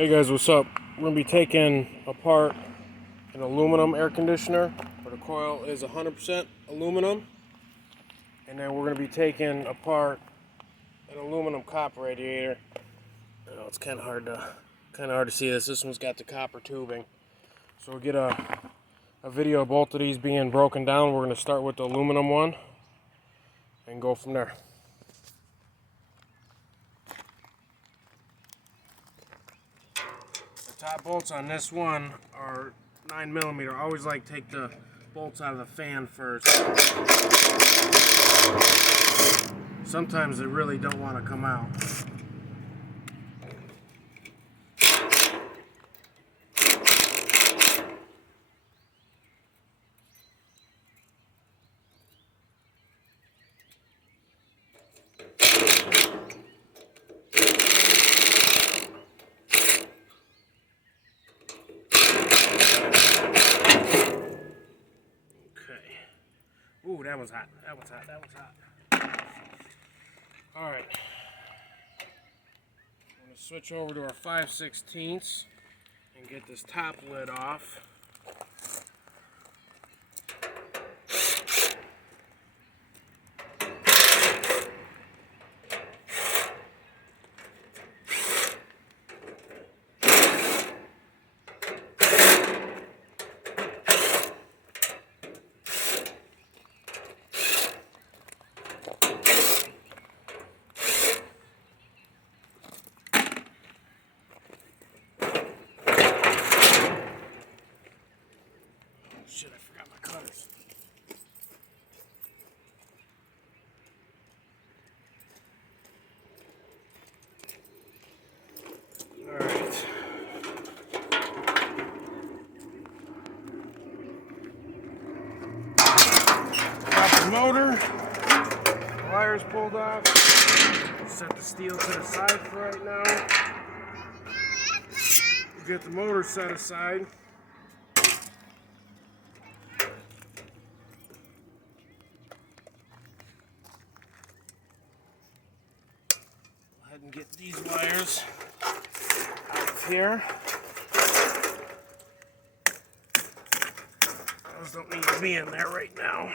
Hey guys, what's up? We're going to be taking apart an aluminum air conditioner, where the coil is 100% aluminum. And then we're going to be taking apart an aluminum copper radiator. It's kind of hard to see this. This one's got the copper tubing. So we'll get a video of both of these being broken down. We're going to start with the aluminum one and go from there. The top bolts on this one are 9mm. I always like to take the bolts out of the fan first. Sometimes they really don't want to come out. Ooh, that was hot. That was hot. Alright. I'm going to switch over to our 5/16 and get this top lid off. Shit, I forgot my cutters. Alright. Got the motor. Wires pulled off. Set the steel to the side for right now. Get the motor set aside. And get these wires out of here. Those don't need to be in there right now.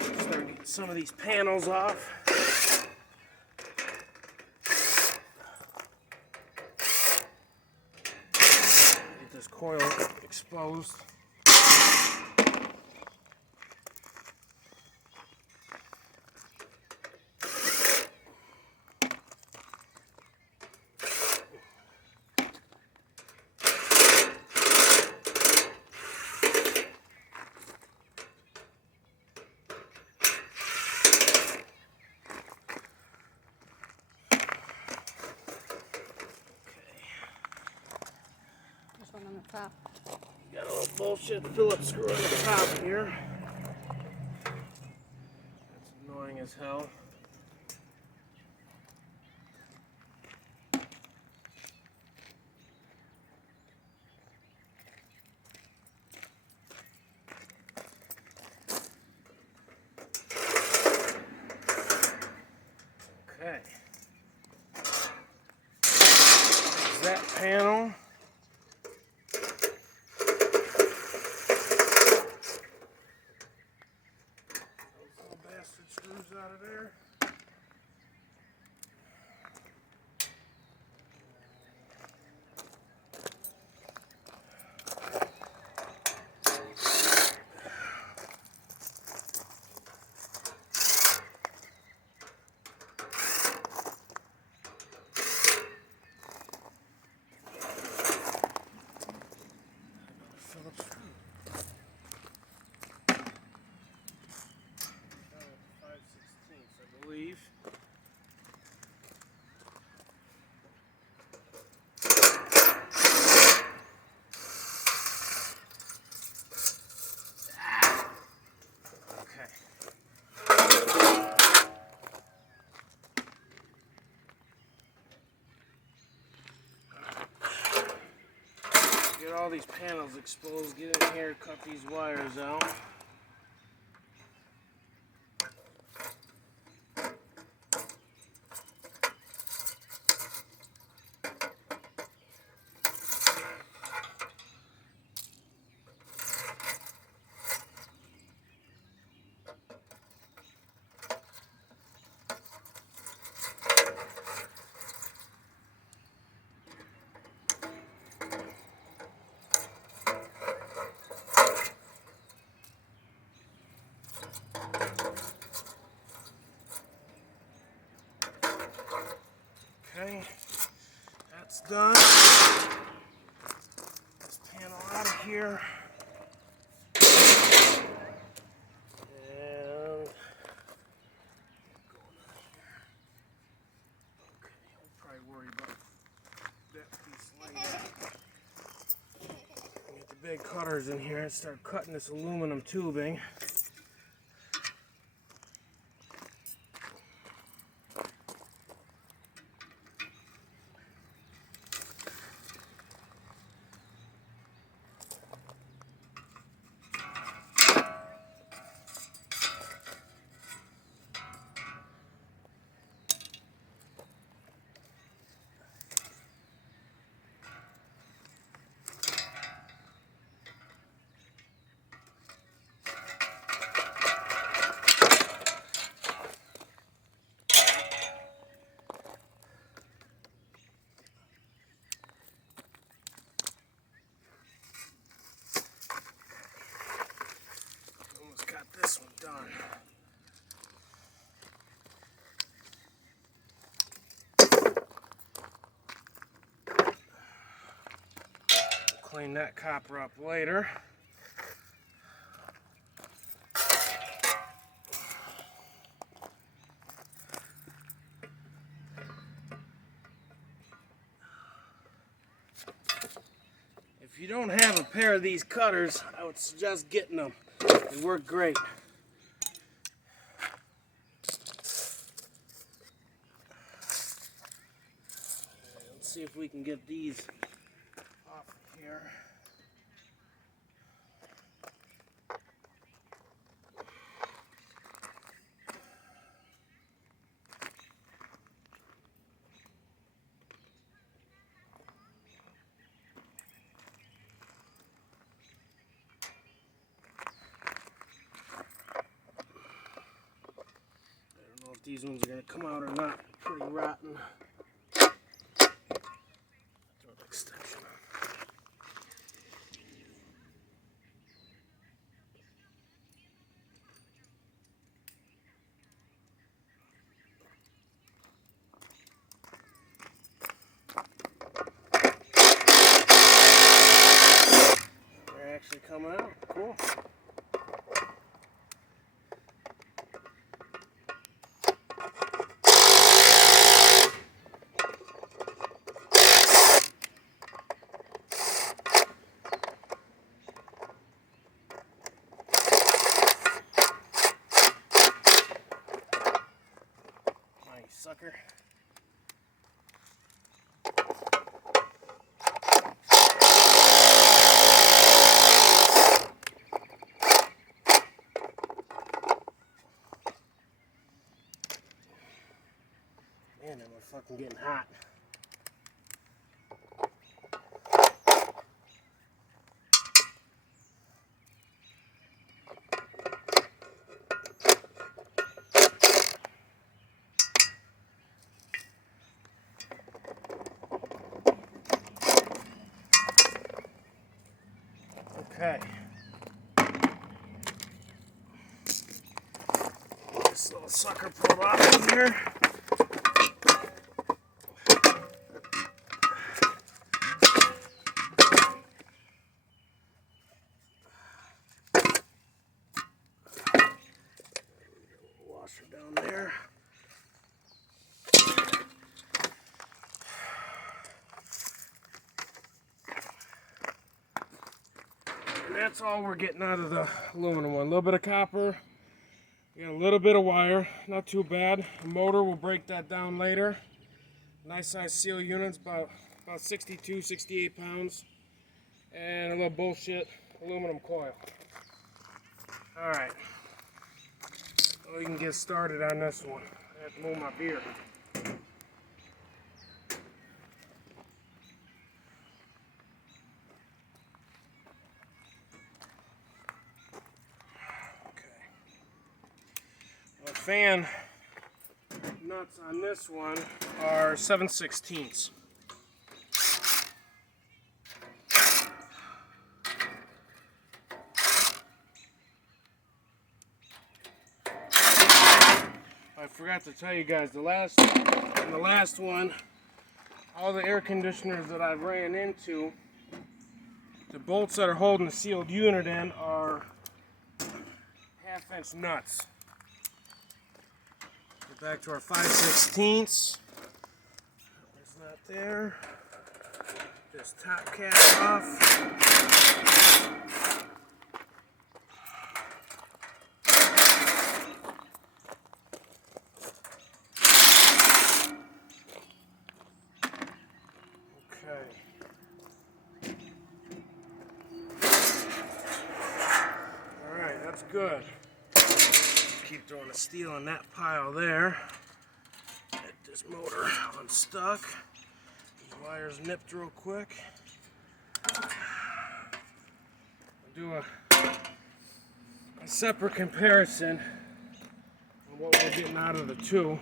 Start getting some of these panels off. Get this coil exposed. On the top. Got a little bullshit Phillips screw on the top here. That's annoying as hell. Okay. There's that panel. Screws out of there. Phillips screw. I believe. Okay. Get all these panels exposed, get in here, cut these wires out. Okay, that's done. This panel out of here. And okay, we'll probably worry about that piece later. Get the big cutters in here and start cutting this aluminum tubing. This one done. Clean that copper up later. If you don't have a pair of these cutters, I would suggest getting them. They work great. Let's see if we can get these off of here. If these ones are going to come out or not. Pretty rotten. Throw the extension on. They're actually coming out. Cool. Sucker. Man, that was fucking getting hot. Okay. This little sucker pulled off in here. Washer down there. And that's all we're getting out of the aluminum one. A little bit of copper. We got a little bit of wire. Not too bad. The motor, will break that down later. Nice size seal units, about 62, 68 pounds. And a little bullshit aluminum coil. Alright. So we can get started on this one. I have to move my beer. The fan nuts on this one are 7/16. I forgot to tell you guys, the last one all the air conditioners that I've ran into, the bolts that are holding the sealed unit in are 1/2-inch nuts. Get back to our 5/16. It's not there. This top cap off. Okay. Alright, that's good. Keep throwing the steel in that pile there. Get this motor unstuck. These wires nipped real quick. I'll do a separate comparison on what we're getting out of the two.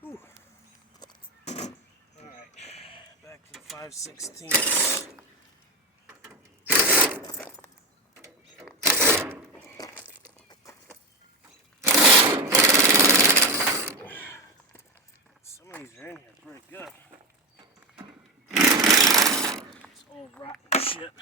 Whew. Alright, back to the 5/16. Some of these are in here pretty good. It's old rotten shit.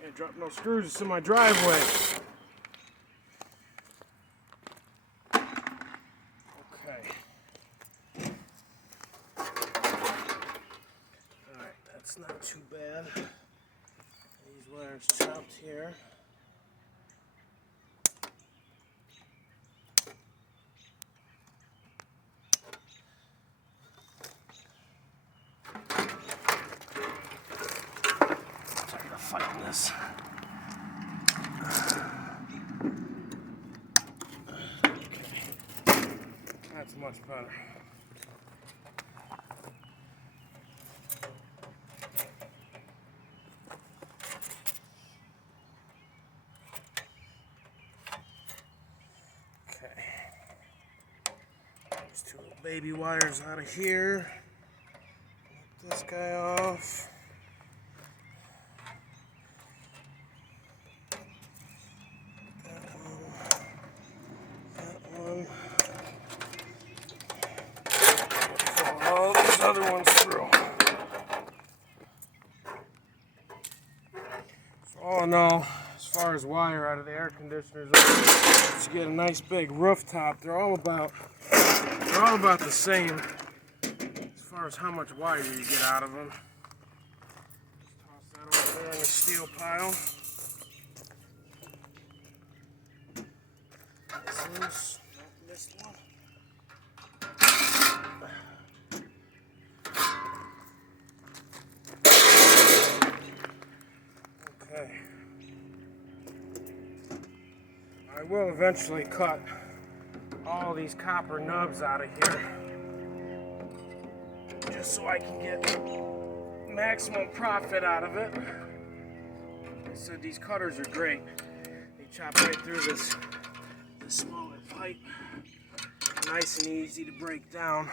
Can't drop no screws, it's in my driveway. It's not too bad. These wires chopped here. Tired of fighting this. Okay. That's much better. These two little baby wires out of here. Get this guy off. That one. Pull all these other ones through. So all in all, as far as wire out of the air conditioners, you get a nice big rooftop. They're all about the same as far as how much wire you get out of them. Just toss that over there in the steel pile. This one. Okay. I will eventually cut all these copper nubs out of here just so I can get maximum profit out of it. Like I said, these cutters are great. They chop right through this smaller pipe. Nice and easy to break down.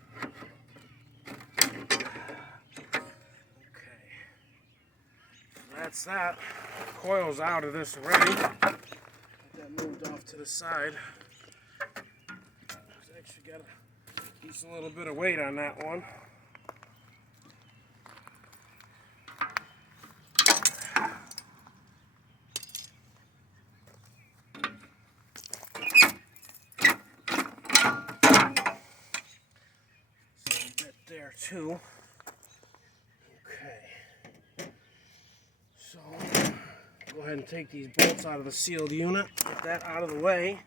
Okay. That's that. The coil's out of this already. Get that moved off to the side. It's actually got a decent little bit of weight on that one. There's a bit there too. Okay. So, go ahead and take these bolts out of the sealed unit. Get that out of the way.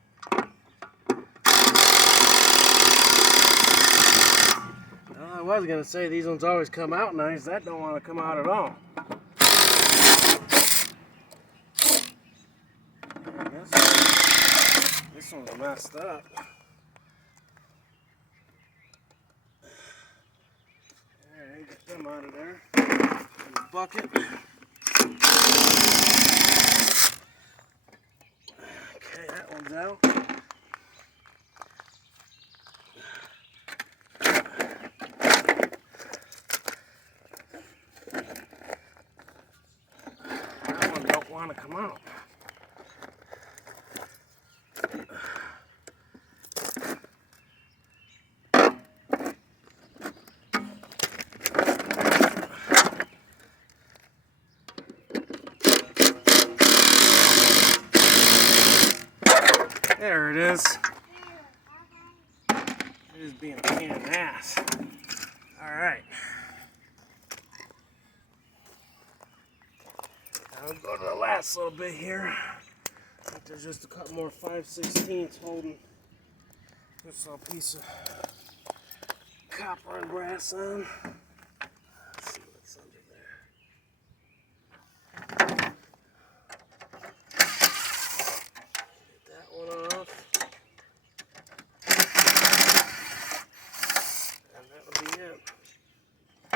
Well, I was going to say these ones always come out nice. That don't want to come out at all. This one's messed up. Alright, get them out of there. In the bucket. Okay, that one's out. There it is. It is being a pain in the ass. Alright. Now we'll go to the last little bit here. I think there's just a couple more 5/16 holding this little piece of copper and brass on. Let's see what's under there. Get that one off. And that'll be it. I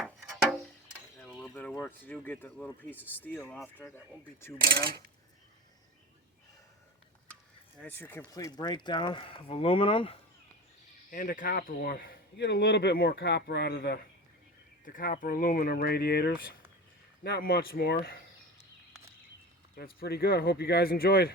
have a little bit of work to do, get that little piece of steel off there. That won't be too bad. That's your complete breakdown of aluminum and a copper one. You get a little bit more copper out of the copper aluminum radiators. Not much more. That's pretty good. I hope you guys enjoyed.